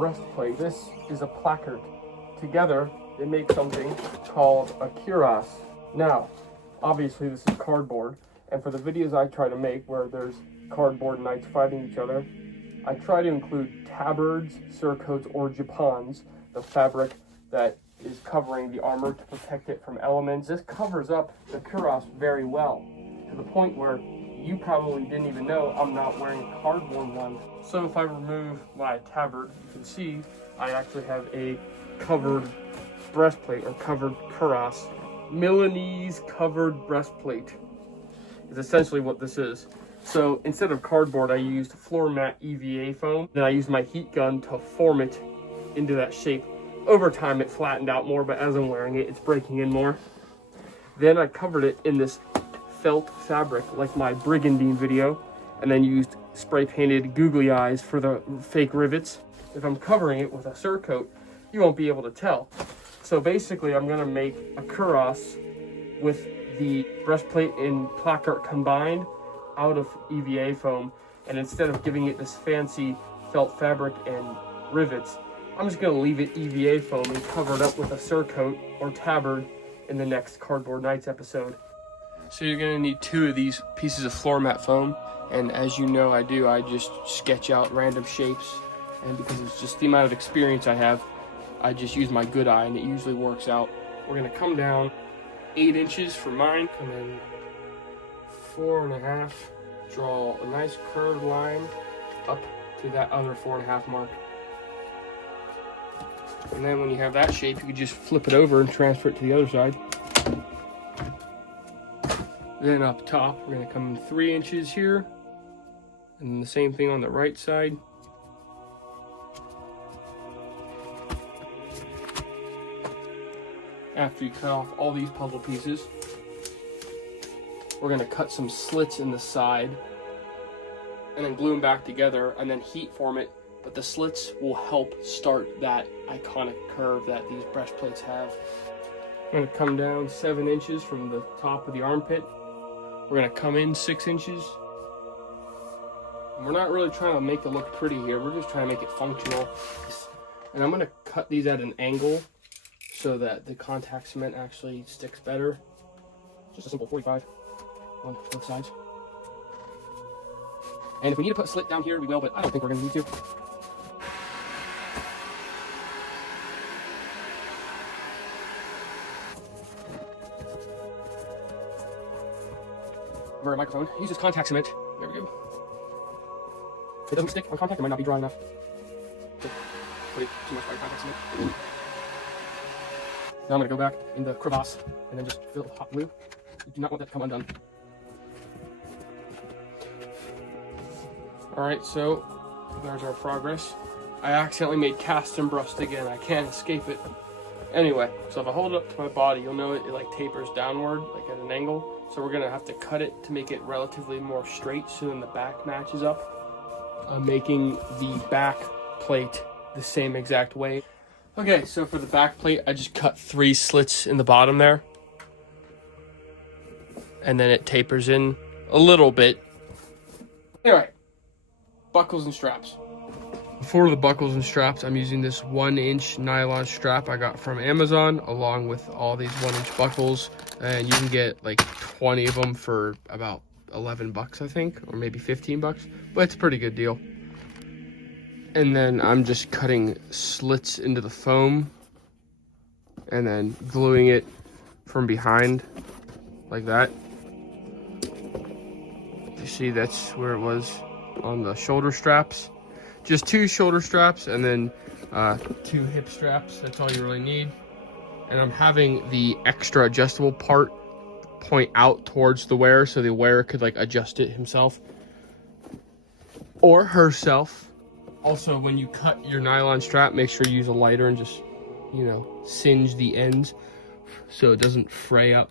breastplate. This is a placard. Together, they make something called a cuirass. Now, obviously this is cardboard, and for the videos I try to make where there's cardboard knights fighting each other, I try to include tabards, surcoats, or japons, the fabric that is covering the armor to protect it from elements. This covers up the cuirass very well, to the point where you probably didn't even know I'm not wearing a cardboard one. So if I remove my tabard, you can see I actually have a covered breastplate, or covered cuirass. Milanese covered breastplate is essentially what this is. So instead of cardboard, I used floormat EVA foam. Then I used my heat gun to form it into that shape. Over time it flattened out more, but as I'm wearing it, it's breaking in more. Then I covered it in this felt fabric like my brigandine video, and then used spray painted googly eyes for the fake rivets. If I'm covering it with a surcoat, you won't be able to tell. So basically I'm gonna make a cuirass with the breastplate and placard combined out of EVA foam, and instead of giving it this fancy felt fabric and rivets, I'm just gonna leave it EVA foam and cover it up with a surcoat or tabard in the next Cardboard Nights episode. So you're gonna need 2 of these pieces of floor mat foam, and as you know I just sketch out random shapes, and because it's just the amount of experience I have, I just use my good eye and it usually works out. We're gonna come down 8 inches for mine, and then 4.5, draw a nice curved line up to that other 4.5 mark. And then when you have that shape, you can just flip it over and transfer it to the other side. Then up top, we're gonna come in 3 inches here, and then the same thing on the right side. After you cut off all these puzzle pieces, we're gonna cut some slits in the side and then glue them back together and then heat form it, but the slits will help start that iconic curve that these breastplates have. I'm gonna come down 7 inches from the top of the armpit. We're gonna come in 6 inches. And we're not really trying to make it look pretty here, we're just trying to make it functional. And I'm gonna cut these at an angle so that the contact cement actually sticks better. Just a simple 45 on both sides. And if we need to put a slit down here, we will, but I don't think we're gonna need to. For a microphone, uses contact cement. There we go. If it doesn't stick on contact, it might not be dry enough. Put it too much by contact cement. Now I'm gonna go back in the crevasse and then just fill it with hot glue. You do not want that to come undone. Alright, so there's our progress. I accidentally made cast and brust again. I can't escape it. Anyway, so if I hold it up to my body, you'll know it like tapers downward, like at an angle. So we're gonna have to cut it to make it relatively more straight so then the back matches up. I'm making the back plate the same exact way. Okay, so for the back plate, I just cut 3 slits in the bottom there. And then it tapers in a little bit. Anyway, buckles and straps. For the buckles and straps, I'm using this 1-inch nylon strap I got from Amazon, along with all these 1-inch buckles. And you can get like 20 of them for about 11 bucks, I think, or maybe 15 bucks, but it's a pretty good deal. And then I'm just cutting slits into the foam and then gluing it from behind like that. You see, that's where it was on the shoulder straps. Just 2 shoulder straps and then 2 hip straps. That's all you really need. And I'm having the extra adjustable part point out towards the wearer so the wearer could like adjust it himself or herself. Also, when you cut your nylon strap, make sure you use a lighter and just, you know, singe the ends so it doesn't fray up.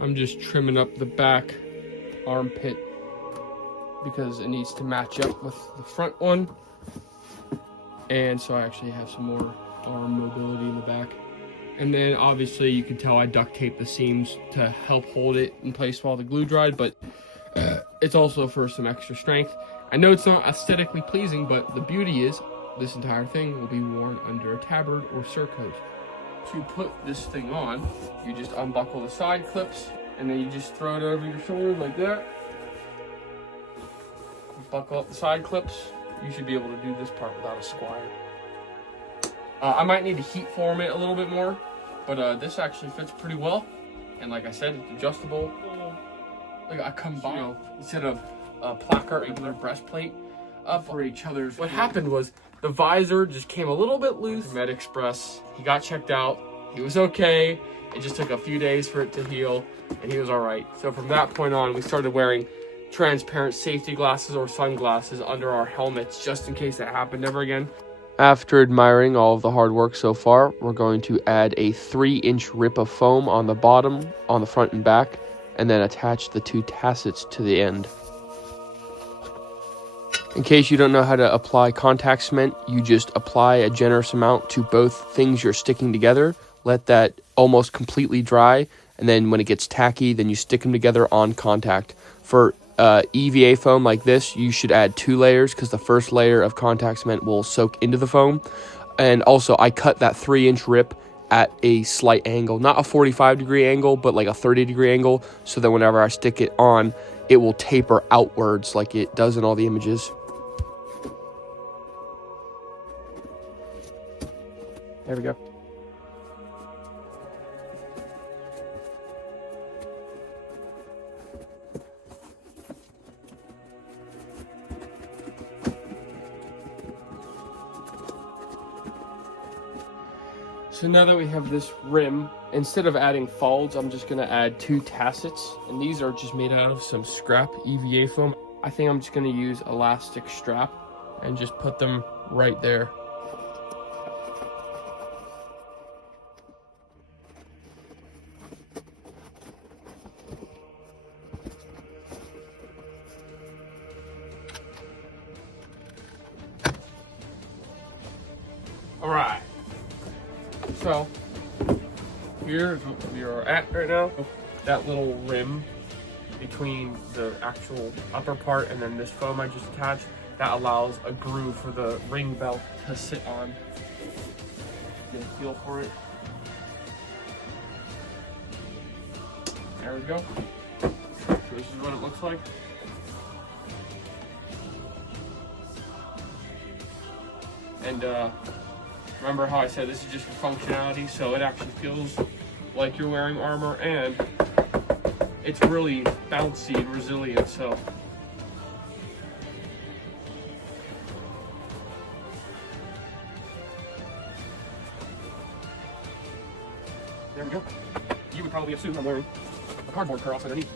I'm just trimming up the back armpit because it needs to match up with the front one. And so I actually have some more arm mobility in the back. And then obviously you can tell I duct taped the seams to help hold it in place while the glue dried, but it's also for some extra strength. I know it's not aesthetically pleasing, but the beauty is this entire thing will be worn under a tabard or surcoat. To put this thing on, you just unbuckle the side clips, and then you just throw it over your shoulder like that. Buckle up the side clips. You should be able to do this part without a squire. I might need to heat form it a little bit more, but this actually fits pretty well. And like I said, it's adjustable. Like a combined, instead of a placard, regular breastplate for each other's. What happened was the visor just came a little bit loose. Med Express, he got checked out. He was okay. It just took a few days for it to heal, and he was all right. So from that point on, we started wearing transparent safety glasses or sunglasses under our helmets, just in case that happened ever again. After admiring all of the hard work so far, we're going to add a 3-inch rip of foam on the bottom, on the front and back, and then attach the 2 tacets to the end. In case you don't know how to apply contact cement, you just apply a generous amount to both things you're sticking together, let that almost completely dry, and then when it gets tacky, then you stick them together on contact. For EVA foam like this, you should add 2 layers because the first layer of contact cement will soak into the foam. And also, I cut that 3-inch rip at a slight angle, not a 45-degree angle, but like a 30-degree angle, so that whenever I stick it on, it will taper outwards like it does in all the images. There we go. So now that we have this rim, instead of adding folds, I'm just gonna add 2 tacets, and these are just made out of some scrap EVA foam. I think I'm just gonna use elastic strap and just put them right there. All right. So, here's what we are at right now. That little rim between the actual upper part and then this foam I just attached, that allows a groove for the ring belt to sit on. Get a feel for it. There we go. So this is what it looks like. And remember how I said this is just for functionality, so it actually feels like you're wearing armor, and it's really bouncy and resilient, so. There we go. You would probably assume I'm wearing a cardboard cuirass underneath.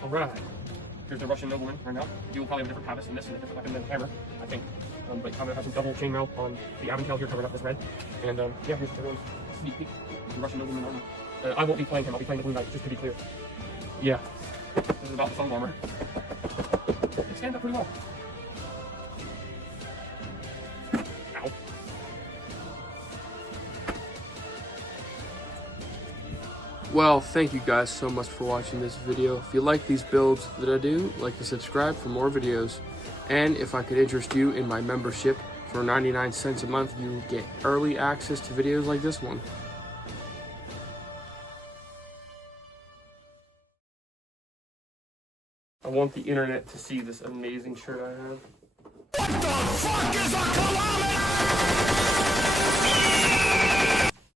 Alright, here's the Russian nobleman right now. You will probably have a different habit than this and a different weapon than the hammer, I think. But I'm going to have some double chainmail on the Aventail here covering up this red. And yeah, here's everyone's sneak peek. The Russian nobleman armor. I won't be playing him, I'll be playing the Blue Knight, just to be clear. Yeah, this is about the foam armor. It stands up pretty well. Ow. Well, thank you guys so much for watching this video. If you like these builds that I do, like and subscribe for more videos. And if I could interest you in my membership, for 99 cents a month, you get early access to videos like this one. I want the internet to see this amazing shirt I have. What the fuck is a kilometer?